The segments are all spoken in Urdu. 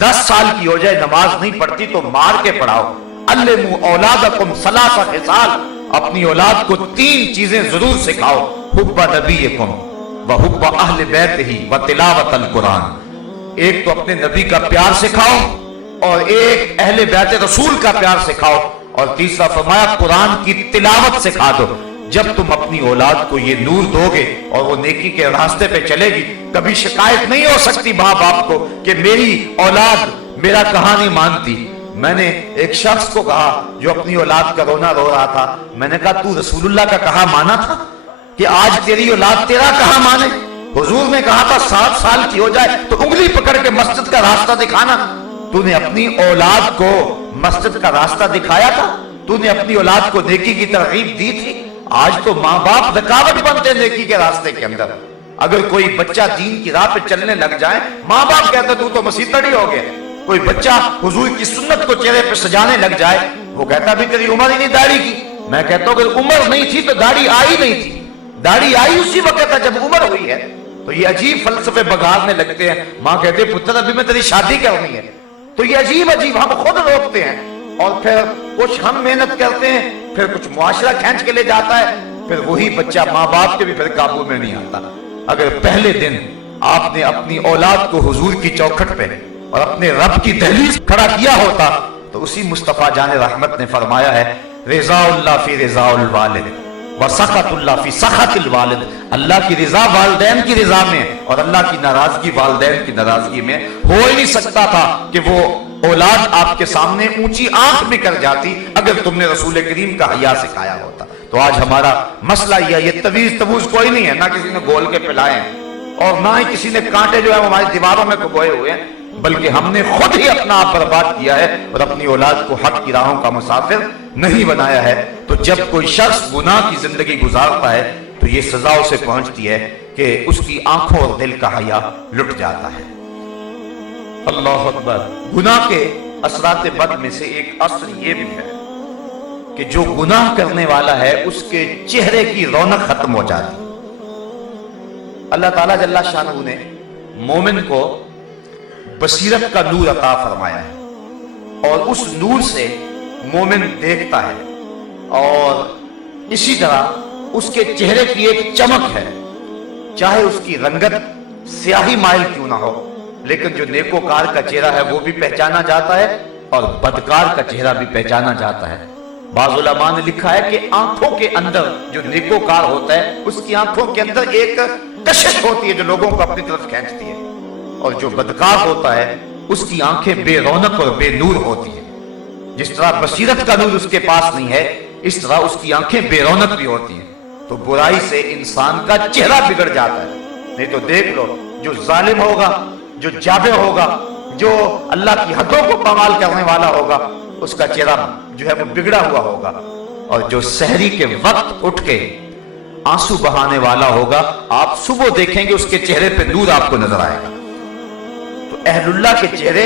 10 سال کی ہو جائے نماز نہیں پڑھتی تو مار کے پڑھاؤ. علموا اولادکم ثلاث خصال، اپنی اولاد کو 3 چیزیں ضرور سکھاؤ. حب نبیکم وحب اہل بیتہ وتلاوت القرآن. ایک تو اپنے نبی کا پیار سکھاؤ اور ایک اہل بیت رسول کا پیار سکھاؤ، اور تیسرا فرمایا قرآن کی تلاوت سکھا دو. جب تم اپنی اولاد کو یہ نور دو گے اور وہ نیکی کے راستے پہ چلے گی، کبھی شکایت نہیں ہو سکتی ماں باپ کو کہ میری اولاد میرا کہاں نہیں مانتی. میں نے ایک شخص کو کہا جو اپنی اولاد کا رونا رو رہا تھا، میں نے کہا تو رسول اللہ کا کہا مانا تھا کہ آج تیری اولاد تیرا کہا مانے؟ حضور نے کہا تھا 7 سال کی ہو جائے تو انگلی پکڑ کے مسجد کا راستہ دکھانا. تو نے اپنی اولاد کو مسجد کا راستہ دکھایا تھا؟ تو نے اپنی اولاد کو نیکی کی ترغیب دی تھی؟ آج تو ماں باپ رکاوٹ بنتے نیکی کے راستے کے اندر. اگر کوئی بچہ دین کی راہ پہ چلنے لگ جائے، ماں باپ کہتے تو تو مسیحی ہو گیا. کوئی بچہ حضور کی سنت کو چہرے پہ سجانے لگ جائے، وہ کہتا بھی تیری عمر ہی نہیں داڑھی کی. میں کہتا ہوں اگر عمر نہیں تھی تو داڑھی آئی نہیں تھی. داڑھی آئی اسی وقت ہے جب عمر ہوئی ہے. تو یہ عجیب فلسفے بگاڑنے لگتے ہیں. ماں کہتے پتر ابھی میں تیری شادی کرنی ہے. تو یہ عجیب ہم خود روکتے ہیں، اور پھر کچھ ہم محنت کرتے ہیں، پھر کچھ معاشرہ کھینچ کے لے جاتا ہے، پھر وہی بچہ ماں باپ کے بھی پھر قابو میں نہیں آتا. اگر پہلے دن آپ نے اپنی اولاد کو حضور کی چوکھٹ پہ اور اپنے رب کی دہلیز کھڑا کیا ہوتا تو اسی مصطفیٰ جان رحمت نے فرمایا ہے رضا اللہ فی رضا الوالد وسخط اللہ فی سخط الوالد. اللہ کی رضا والدین کی رضا میں اور اللہ کی ناراضگی والدین کی ناراضگی میں. ہو ہی نہیں سکتا تھا کہ وہ اولاد آپ کے سامنے اونچی آنکھ بھی کر جاتی اگر تم نے رسول کریم کا حیا سکھایا ہوتا. تو آج ہمارا مسئلہ یہ تویز تبوز کوئی نہیں ہے، نہ کسی نے گول کے پلائے ہیں اور نہ ہی کسی نے کانٹے جو ہے ہماری دیواروں میں کبوئے ہوئے ہیں، بلکہ ہم نے خود ہی اپنا آپ برباد کیا ہے اور اپنی اولاد کو حق کی راہوں کا مسافر نہیں بنایا ہے. تو جب کوئی شخص گناہ کی زندگی گزارتا ہے تو یہ سزا اسے پہنچتی ہے کہ اس کی آنکھوں اور دل کا حیا لٹ جاتا ہے. اللہ اکبر. گناہ کے اثرات بد میں سے ایک اثر یہ بھی ہے کہ جو گناہ کرنے والا ہے اس کے چہرے کی رونق ختم ہو جاتی. اللہ تعالیٰ جل شانہ نے مومن کو بصیرت کا نور عطا فرمایا ہے اور اس نور سے مومن دیکھتا ہے، اور اسی طرح اس کے چہرے کی ایک چمک ہے، چاہے اس کی رنگت سیاہی مائل کیوں نہ ہو، لیکن جو نیکوکار کا چہرہ ہے وہ بھی پہچانا جاتا ہے اور بدکار کا چہرہ بھی پہچانا جاتا ہے. بعض علماء نے لکھا ہے کہ آنکھوں کے اندر جو نیکوکار ہوتا ہے اس کی آنکھوں کے اندر ایک کشش ہوتی ہے جو لوگوں کو اپنی طرف کھینچتی ہے، اور جو بدکار ہوتا ہے اس کی آنکھیں بے رونق اور بے نور ہوتی ہیں. جس طرح بصیرت کا نور اس کے پاس نہیں ہے، اس طرح اس کی آنکھیں بے رونق بھی ہوتی ہیں. تو برائی سے انسان کا چہرہ بگڑ جاتا ہے. نہیں تو دیکھ لو جو ظالم ہوگا، جو جابر ہوگا، جو اللہ کی حدوں کو پامال کرنے والا ہوگا، اس کا چہرہ جو ہے وہ بگڑا ہوا ہوگا، اور جو سحری کے وقت اٹھ کے آنسو بہانے والا ہوگا آپ صبح دیکھیں گے اس کے چہرے پہ نور آپ کو نظر آئے گا. تو اہل اللہ کے چہرے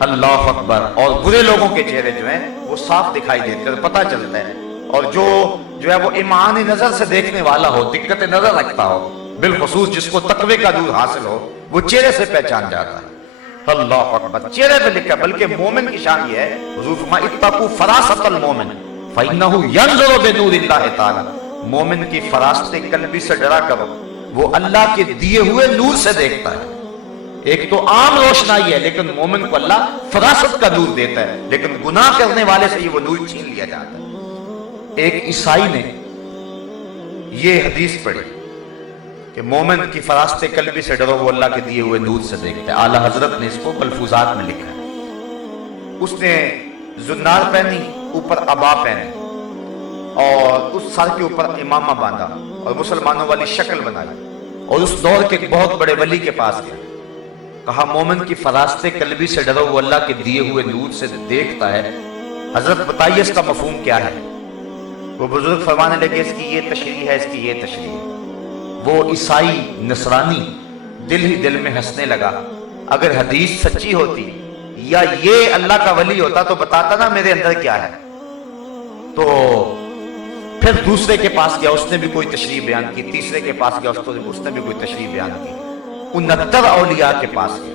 اللہ اکبر اور برے لوگوں کے چہرے جو ہیں وہ صاف دکھائی دیتے ہیں، پتہ چلتا ہے. اور جو ہے وہ ایمان نظر سے دیکھنے والا ہو، دقت نظر رکھتا ہو، بالخصوص جس کو تقوی کا نور حاصل ہو، وہ چہرے سے پہچان جاتا ہے. اللہ اکبر. چہرے پہ لکھا. بلکہ مومن کی شان یہ ہے، حضور فرمایا اتقوا فراست المومن فإنہ ینظر بنور اللہ تعالی. مومن کی فراست قلبی سے ڈرا کرو، وہ اللہ کے دیے ہوئے نور سے دیکھتا ہے. ایک تو عام روشنائی ہے لیکن مومن کو اللہ فراست کا نور دیتا ہے، لیکن گناہ کرنے والے سے وہ نور چھین لیا جاتا ہے. ایک عیسائی نے یہ حدیث پڑھی کہ مومن کی فراست قلبی سے ڈرو، وہ اللہ کے دیے ہوئے نور سے دیکھتا ہے. اعلیٰ حضرت نے اس کو ملفوظات میں لکھا ہے. اس نے زنار پہنی، اوپر عبا پہنی، اور اس سر کے اوپر امامہ باندھا اور مسلمانوں والی شکل بنائی، اور اس دور کے بہت بڑے ولی کے پاس گیا. کہا مومن کی فراست قلبی سے ڈرو، وہ اللہ کے دیے ہوئے نور سے دیکھتا ہے. حضرت بتائیے اس کا مفہوم کیا ہے؟ وہ بزرگ فرمانے لگے اس کی یہ تشریح ہے، اس کی یہ تشریح ہے. وہ عیسائی نصرانی دل ہی دل میں ہنسنے لگا. اگر حدیث سچی ہوتی یا یہ اللہ کا ولی ہوتا تو بتاتا نا میرے اندر کیا ہے. تو پھر دوسرے کے پاس گیا، اس نے بھی کوئی تشریح بیان کی. تیسرے کے پاس گیا، اس نے بھی کوئی تشریح بیان کی. 69 اولیاء کے پاس گیا.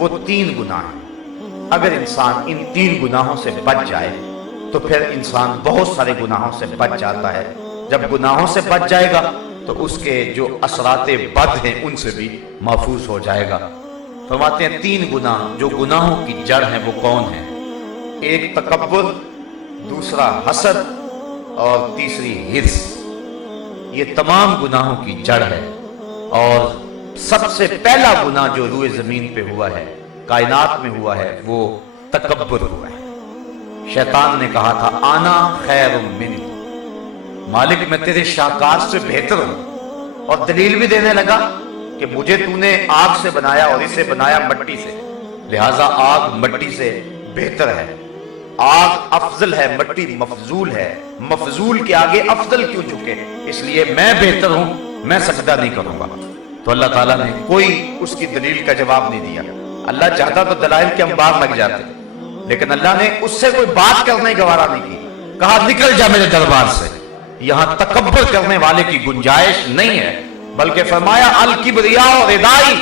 وہ 3 گناہ ہیں۔ اگر انسان ان 3 گناہوں سے بچ جائے تو پھر انسان بہت سارے گناہوں سے بچ جاتا ہے۔ جب گناہوں سے بچ جائے گا تو اس کے جو اثرات بد ہیں ان سے بھی محفوظ ہو جائے گا۔ فرماتے ہیں 3 گناہ جو گناہوں کی جڑ ہیں وہ کون ہیں؟ ایک تکبر، دوسرا حسد اور تیسری حرص۔ یہ تمام گناہوں کی جڑ ہے، اور سب سے پہلا گناہ جو روئے زمین پہ ہوا ہے، کائنات میں ہوا ہے، وہ تکبر ہوا ہے۔ شیطان نے کہا تھا آنا خیر من، مالک میں تیرے شاہکار سے بہتر ہوں، اور دلیل بھی دینے لگا کہ مجھے تو نے آگ سے بنایا اور اسے بنایا مٹی سے، لہٰذا آگ مٹی سے بہتر ہے، آگ افضل ہے، مٹی مفضول ہے، مفضول کے آگے افضل کیوں جھکے، اس لیے میں بہتر ہوں، میں سجدہ نہیں کروں گا۔ تو اللہ تعالیٰ نے کوئی اس کی دلیل کا جواب نہیں دیا۔ اللہ چاہتا تو دلائل کے انبار لگ جاتے، لیکن اللہ نے اس سے کوئی بات کرنے گوارا نہیں کی، کہا نکل جا میرے دربار سے، یہاں تکبر کرنے والے کی گنجائش نہیں ہے، بلکہ فرمایا الکبریاء ردائی،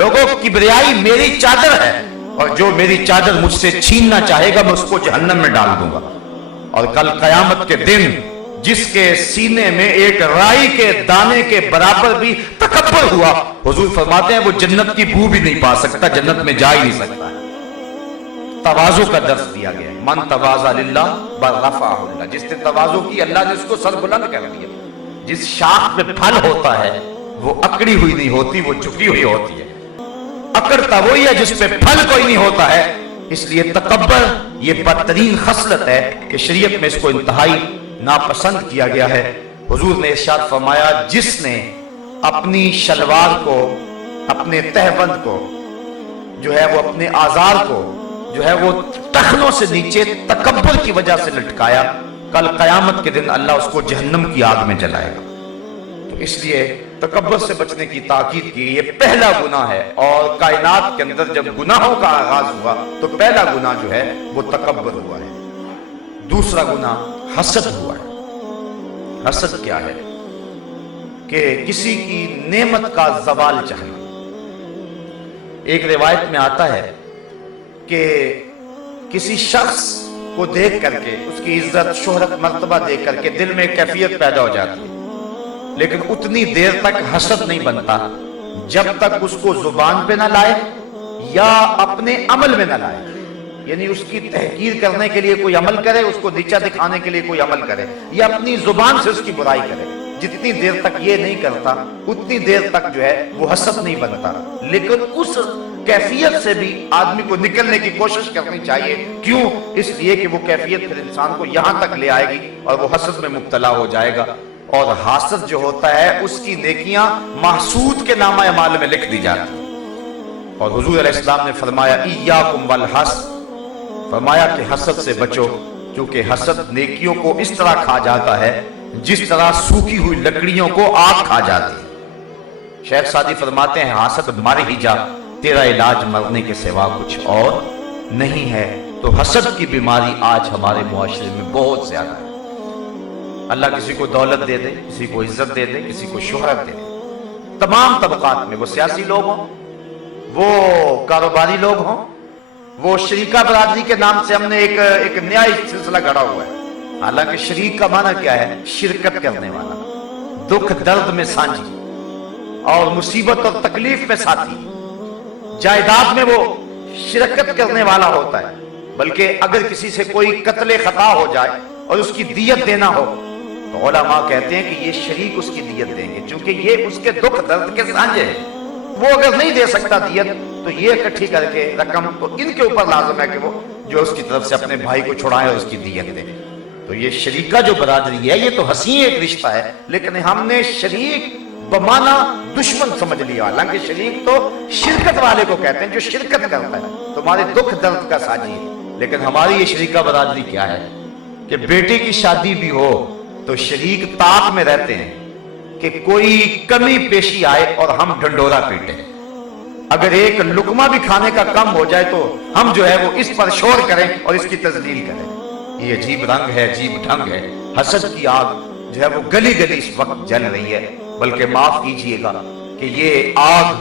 لوگوں کبریائی میری چادر ہے، اور جو میری چادر مجھ سے چھیننا چاہے گا میں اس کو جہنم میں ڈال دوں گا۔ اور کل قیامت کے دن جس کے سینے میں ایک رائی کے دانے کے برابر بھی تکبر ہوا، حضور فرماتے ہیں وہ جنت کی بو بھی نہیں پا سکتا، جنت میں جا ہی نہیں سکتا۔ تواضع کا درس دیا گیا ہے، من تواضع للہ برفعہ اللہ، جس نے تواضع کی اللہ نے اس کو سر بلند کر دیا۔ جس شاخ پہ پھل ہوتا ہے وہ اکڑی ہوئی نہیں ہوتی، وہ جھکی ہوئی ہوتی ہے، اکڑتا وہی ہے جس پہ پھل کوئی نہیں ہوتا ہے۔ اس لیے تکبر یہ بدترین خصلت ہے کہ شریعت میں اس کو انتہائی ناپسند کیا گیا ہے۔ حضور نے ارشاد فرمایا جس نے اپنی شلوار کو، اپنے تہبند کو جو ہے وہ اپنے آزار کو جو ہے وہ ٹخنوں سے نیچے تکبر کی وجہ سے لٹکایا، کل قیامت کے دن اللہ اس کو جہنم کی آگ میں جلائے گا۔ تو اس لیے تکبر سے بچنے کی تاکید کی، یہ پہلا گناہ ہے، اور کائنات کے اندر جب گناہوں کا آغاز ہوا تو پہلا گناہ جو ہے وہ تکبر ہوا ہے۔ دوسرا گناہ حسد ہوا ہے۔ حسد کیا ہے؟ کہ کسی کی نعمت کا زوال چاہنا۔ ایک روایت میں آتا ہے کہ کسی شخص کو دیکھ کر کے، اس کی عزت شہرت مرتبہ دیکھ کر کے دل میں ایک کیفیت پیدا ہو جاتی ہے، لیکن اتنی دیر تک حسد نہیں بنتا جب تک اس کو زبان پہ نہ لائے یا اپنے عمل میں نہ لائے۔ یعنی اس کی تحقیر کرنے کے لیے کوئی عمل کرے، اس کو نیچا دکھانے کے لیے کوئی عمل کرے، یا اپنی زبان سے اس کی برائی کرے۔ جتنی دیر تک یہ نہیں کرتا اتنی دیر تک جو ہے وہ حسد نہیں بنتا۔ لیکن اس کیفیت سے بھی آدمی کو نکلنے کی کوشش کرنی چاہیے۔ کیوں؟ اس لیے کہ وہ کیفیت پھر انسان کو یہاں تک لے آئے گی اور وہ حسد میں مبتلا ہو جائے گا، اور حاسد جو ہوتا ہے اس کی نیکیاں محسود کے نامہ اعمال میں لکھ دی جاتی ہیں۔ اور حضور علیہ السلام نے فرمایا ایاکم والحسد، فرمایا کہ حسد سے بچو، کیونکہ حسد نیکیوں کو اس طرح کھا جاتا ہے جس طرح سوکھی ہوئی لکڑیوں کو آگ کھا جاتی ہے۔ شیخ سعدی فرماتے ہیں حسد مر ہی جا، تیرا علاج مرنے کے سوا کچھ اور نہیں ہے۔ تو حسد کی بیماری آج ہمارے معاشرے میں بہت زیادہ ہے۔ اللہ کسی کو دولت دے دے، کسی کو عزت دے دے، کسی کو شہرت دے دے، تمام طبقات میں، وہ سیاسی لوگ ہوں، وہ کاروباری لوگ ہوں، وہ شریکہ برادری کے نام سے ہم نے ایک نیا سلسلہ گڑا ہوا ہے۔ حالانکہ شریک کا معنی کیا ہے؟ شرکت کرنے والا، دکھ درد میں سانجھی اور مصیبت اور تکلیف میں ساتھی، جائیداد میں وہ شرکت کرنے والا ہوتا ہے۔ بلکہ اگر کسی سے کوئی قتل خطا ہو جائے اور اس کی دیت دینا ہو تو علماء کہتے ہیں کہ یہ شریک اس کی دیت دیں گے، چونکہ یہ اس کے دکھ درد کے سانجے ہیں۔ وہ اگر نہیں دے سکتا دیت تو یہ اکٹھی کر کے رقم تو ان کے اوپر لازم ہے کہ وہ جو اس کی طرف سے اپنے بھائی کو چھڑائے اور اس کی دیت دے۔ تو یہ شریکہ جو برادری ہے یہ تو حسین ایک رشتہ ہے، لیکن ہم نے شریک بمانا دشمن سمجھ لیا۔ حالانکہ شریک تو شرکت والے کو کہتے ہیں جو شرکت کرتا ہے، تمہارے دکھ درد کا ساجی ہے۔ لیکن ہماری یہ شریکہ برادری کیا ہے کہ بیٹے کی شادی بھی ہو تو شریک طاق میں رہتے ہیں کہ کوئی کمی پیشی آئے اور ہم ڈنڈورا پیٹیں۔ اگر ایک لقمہ بھی کھانے کا کم ہو جائے تو ہم جو ہے وہ اس پر شور کریں اور اس کی تذلیل کریں۔ یہ عجیب رنگ ہے، عجیب ڈھنگ ہے۔ حسد کی آگ جو ہے وہ گلی گلی اس وقت جل رہی ہے، بلکہ معاف کیجئے گا کہ یہ آگ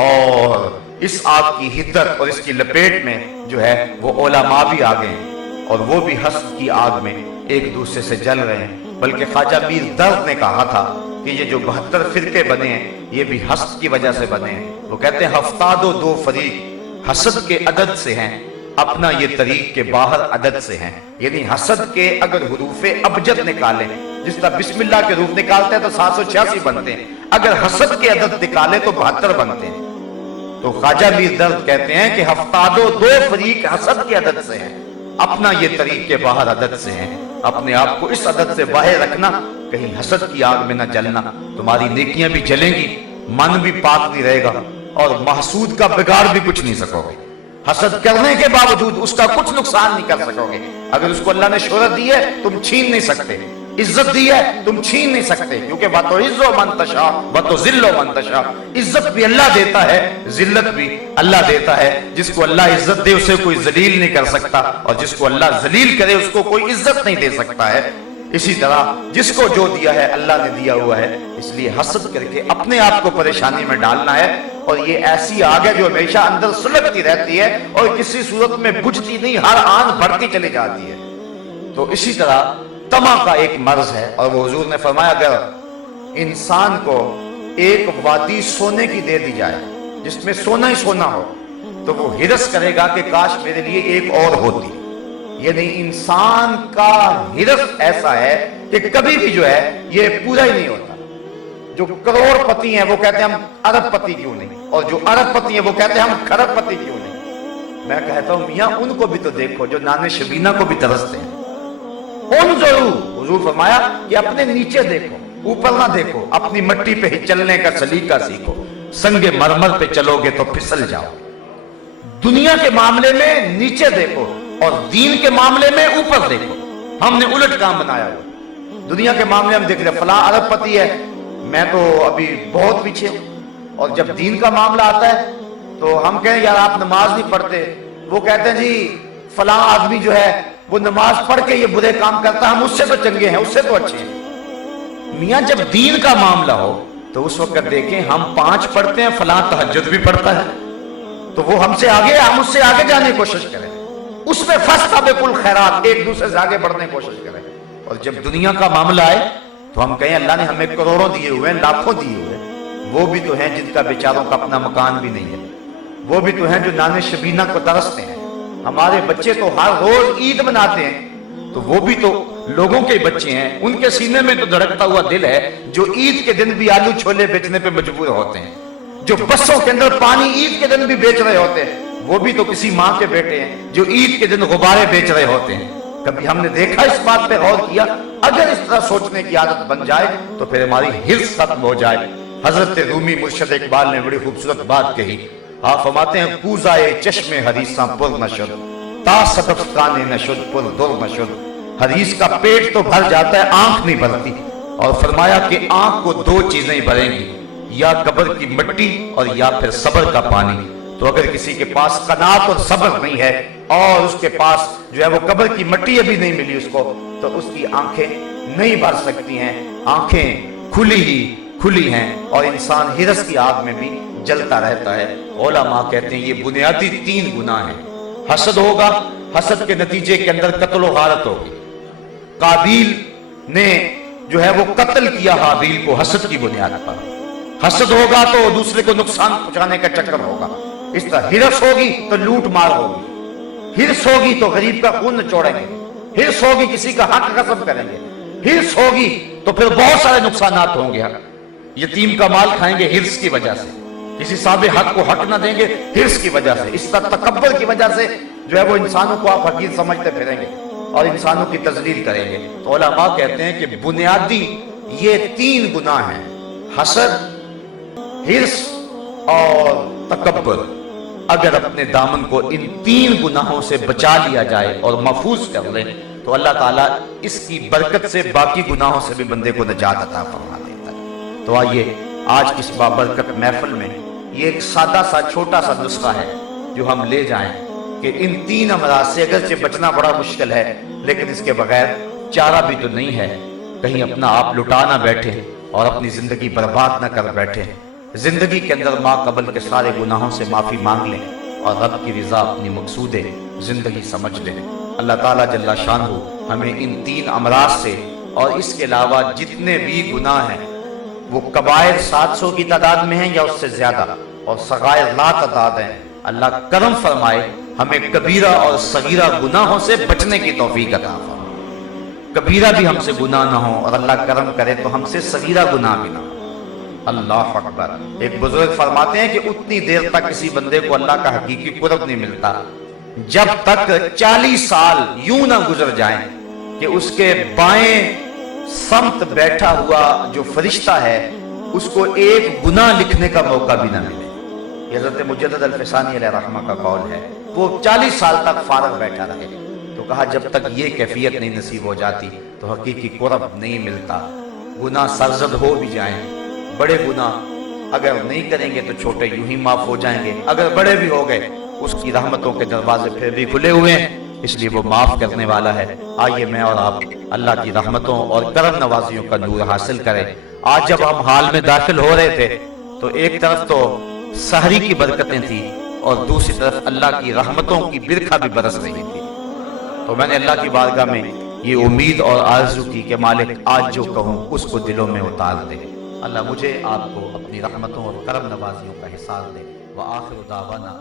اور اس آگ کی حدت اور اس کی لپیٹ میں جو ہے وہ علماء بھی آ گئے ہیں اور وہ بھی حسد کی آگ میں ایک دوسرے سے جل رہے ہیں۔ بلکہ خواجہ میر درد نے کہا تھا کہ یہ جو 72 فرقے بنے ہیں یہ بھی حسد کی وجہ سے بنے ہیں۔ وہ کہتے ہیں 72 فریق حسد کے عدد سے ہیں، اپنا یہ طریق کے باہر عدد سے ہیں۔ یعنی حسد کے اگر حروف ابجد نکالیں، جس طرح بسم اللہ کے حروف نکالتے ہیں تو 786 بنتے ہیں، اگر حسد کے عدد نکالیں تو 72 بنتے ہیں۔ تو خواجہ میر درد کہتے ہیں کہ 72 فریق حسد کے عدد سے ہیں، اپنا یہ طریق کے باہر عدد سے ہیں۔ اپنے آپ کو اس عدد سے باہر رکھنا، کہیں حسد کی آگ میں نہ جلنا، تمہاری نیکیاں بھی جلیں گی، من بھی پاک نہیں رہے گا، اور محسود کا بگاڑ بھی کچھ نہیں سکو گے۔ حسد کرنے کے باوجود اس کا کچھ نقصان نہیں کر سکو گے۔ اگر اس کو اللہ نے شہرت دی ہے تم چھین نہیں سکتے، عزت دی ہے تم چھین نہیں سکتے، کیونکہ وَتُعِزُّ مَن تَشَاءُ وَتُذِلُّ مَن تَشَاءُ، عزت بھی اللہ دیتا ہے، ذلت بھی اللہ دیتا ہے۔ جس کو اللہ عزت دے اسے کوئی ذلیل نہیں کر سکتا، اور جس کو اللہ ذلیل کرے اس کو کوئی عزت نہیں دے سکتا ہے۔ اسی طرح جس کو جو دیا ہے اللہ نے دیا ہوا ہے، اس لیے حسد کر کے اپنے آپ کو پریشانی میں ڈالنا ہے، اور یہ ایسی آگ ہے جو ہمیشہ اندر سلگتی رہتی ہے اور کسی صورت میں بجھتی نہیں، ہر آن بڑھتی چلی جاتی ہے۔ تو اسی طرح طمع کا ایک مرض ہے، اور وہ حضور نے فرمایا اگر انسان کو ایک وادی سونے کی دے دی جائے جس میں سونا ہی سونا ہو تو وہ ہرس کرے گا کہ کاش میرے لیے ایک اور ہوتی۔ یعنی انسان کا ہرس ایسا ہے کہ کبھی بھی جو ہے یہ پورا ہی نہیں ہوتا۔ جو کروڑ پتی ہیں وہ کہتے ہیں ہم ارب پتی کیوں نہیں، اور جو ارب پتی ہیں وہ کہتے ہیں ہم کھرب پتی کیوں نہیں۔ میں کہتا ہوں میاں ان کو بھی تو دیکھو جو نان شبینہ کو بھی ترستے ہیں، ان ضرور حضور فرمایا کہ اپنے نیچے دیکھو، اوپر نہ دیکھو، اپنی مٹی پہ ہی چلنے کا سلیقہ سیکھو، سنگ مرمر پہ چلو گے تو پھسل جاؤ۔ دنیا کے معاملے میں نیچے دیکھو اور دین کے معاملے میں اوپر دیکھو۔ ہم نے الٹ کام بنایا ہوا، دنیا کے معاملے ہم دیکھ رہے فلاں ارب پتی ہے، میں تو ابھی بہت پیچھے ہوں، اور جب دین کا معاملہ آتا ہے تو ہم کہیں یار آپ نماز نہیں پڑھتے، وہ کہتے ہیں جی فلاں آدمی جو ہے وہ نماز پڑھ کے یہ برے کام کرتا ہے، ہم اس سے تو چنگے ہیں، اس سے تو اچھے ہیں۔ میاں جب دین کا معاملہ ہو تو اس وقت دیکھیں ہم 5 پڑھتے ہیں، فلاں تہجد بھی پڑھتا ہے، تو وہ ہم سے آگے، ہم اس سے آگے جانے کی کوشش کریں، اس میں فاستبقوا الخیرات، ایک دوسرے سے آگے بڑھنے کی کوشش کریں۔ اور جب دنیا کا معاملہ آئے تو ہم کہیں اللہ نے ہمیں کروڑوں دیے ہوئے ہیں، لاکھوں دیے ہوئے ہیں، وہ بھی تو ہیں جن کا بیچاروں کا اپنا مکان بھی نہیں ہے، وہ بھی تو ہیں جو نان شبینہ کو ترستے ہیں۔ ہمارے بچے تو ہر روز عید مناتے ہیں، تو وہ بھی تو لوگوں کے بچے ہیں، ان کے سینے میں تو دھڑکتا ہوا دل ہے جو عید کے دن بھی آلو چھولے بیچنے پہ مجبور ہوتے ہیں، جو بسوں کے اندر پانی عید کے دن بھی بیچ رہے ہوتے ہیں، وہ بھی تو کسی ماں کے بیٹے ہیں جو عید کے دن غبارے بیچ رہے ہوتے ہیں۔ کبھی ہم نے دیکھا اس بات پہ غور کیا؟ اگر اس طرح سوچنے کی عادت بن جائے تو پھر ہماری حرص ختم ہو جائے۔ حضرت رومی مرشد اقبال نے بڑی خوبصورت بات کہی، آپ فرماتے ہیں کوزائے چشم حدیثاں پر نشد تا صدف کانے نشد پر در نشد۔ حدیث کا پیٹ تو بھر جاتا ہے، آنکھ نہیں بھرتی، اور فرمایا کہ آنکھ کو 2 چیزیں بھریں گی، یا قبر کی مٹی اور یا پھر صبر کا پانی۔ تو اگر کسی کے پاس قناعت اور صبر نہیں ہے اور اس کے پاس جو ہے وہ قبر کی مٹی ابھی نہیں ملی اس کو، تو اس کی آنکھیں نہیں بھر سکتی ہیں، آنکھیں کھلی ہیں، اور انسان ہرس کی آگ میں بھی جلتا رہتا ہے۔ علماء کہتے ہیں یہ بنیادی 3 گناہ ہیں۔ حسد ہوگا، حسد کے نتیجے کے اندر قتل و غارت ہوگی۔ قابیل نے جو ہے وہ قتل کیا حابیل کو حسد کی بنیاد پر۔ حسد ہوگا تو دوسرے کو نقصان پہنچانے کا چکر ہوگا۔ اس طرح ہرس ہوگی تو لوٹ مار ہوگی، ہرس ہوگی تو غریب کا خون نچوڑیں گے، ہرس ہوگی کسی کا حق غصب کریں گے، ہرس ہوگی تو پھر بہت سارے نقصانات ہوں گے۔ یتیم کا مال کھائیں گے ہرس کی وجہ سے، کسی صاحب حق کو حق نہ دیں گے ہرس کی وجہ سے، اس طرح تکبر کی وجہ سے جو ہے وہ انسانوں کو آپ حقیر سمجھتے پھریں گے اور انسانوں کی تذلیل کریں گے۔ تو علماء کہتے ہیں کہ بنیادی یہ 3 گناہ ہیں، حسد، ہرس اور تکبر۔ اگر اپنے دامن کو ان 3 گناہوں سے بچا لیا جائے اور محفوظ کر لے تو اللہ تعالیٰ اس کی برکت سے باقی گناہوں سے بھی بندے کو نجات عطا فرما دیتا ہے۔ تو آئیے آج کی اس بابرکت محفل میں یہ ایک سادہ سا چھوٹا سا نسخہ ہے جو ہم لے جائیں کہ ان 3 امراض سے اگرچہ بچنا بڑا مشکل ہے لیکن اس کے بغیر چارہ بھی تو نہیں ہے۔ کہیں اپنا آپ لٹا نہ بیٹھے اور اپنی زندگی برباد نہ کر بیٹھے۔ زندگی کے اندر ماں قبل کے سارے گناہوں سے معافی مانگ لیں اور رب کی رضا اپنی مقصود زندگی سمجھ لیں۔ اللہ تعالیٰ جل شانہ ہمیں ان 3 امراض سے اور اس کے علاوہ جتنے بھی گناہ ہیں، وہ کبائر 700 کی تعداد میں ہیں یا اس سے زیادہ، اور صغائر لا تعداد ہیں، اللہ کرم فرمائے ہمیں کبیرہ اور صغیرہ گناہوں سے بچنے کی توفیق عطا فرمائے۔ کبیرہ بھی ہم سے گناہ نہ ہو، اور اللہ کرم کرے تو ہم سے صغیرہ گناہ بھی نہ ہو۔ اللہ اکبر۔ ایک بزرگ فرماتے ہیں کہ اتنی دیر تک کسی بندے کو اللہ کا حقیقی قرب نہیں ملتا جب تک 40 سال یوں نہ گزر جائیں کہ اس کے بائیں سمت بیٹھا ہوا جو فرشتہ ہے اس کو ایک گناہ لکھنے کا موقع بھی نہ ملے۔ یہ حضرت مجدد الفسانی علیہ رحمہ کا قول ہے۔ وہ 40 سال تک فارغ بیٹھا رہے، تو کہا جب تک یہ کیفیت نہیں نصیب ہو جاتی تو حقیقی قرب نہیں ملتا۔ گناہ سرزد ہو بھی جائیں، بڑے گناہ اگر نہیں کریں گے تو چھوٹے یوں ہی معاف ہو جائیں گے، اگر بڑے بھی ہو گئے اس کی رحمتوں کے دروازے پھر بھی کھلے ہوئے ہیں، اس لیے وہ معاف کرنے والا ہے۔ آئیے میں اور آپ اللہ کی رحمتوں اور کرم نوازیوں کا نور حاصل کریں۔ آج جب ہم حال میں داخل ہو رہے تھے تو ایک طرف تو سحری کی برکتیں تھیں اور دوسری طرف اللہ کی رحمتوں کی برکھا بھی برس رہی تھی، تو میں نے اللہ کی بارگاہ میں یہ امید اور آرزو کی کہ مالک آج جو کہوں اس کو دلوں میں اتار دے۔ اللہ مجھے آپ کو اپنی رحمتوں اور کرم نوازیوں کا حصہ دے۔ وآخر دعوانا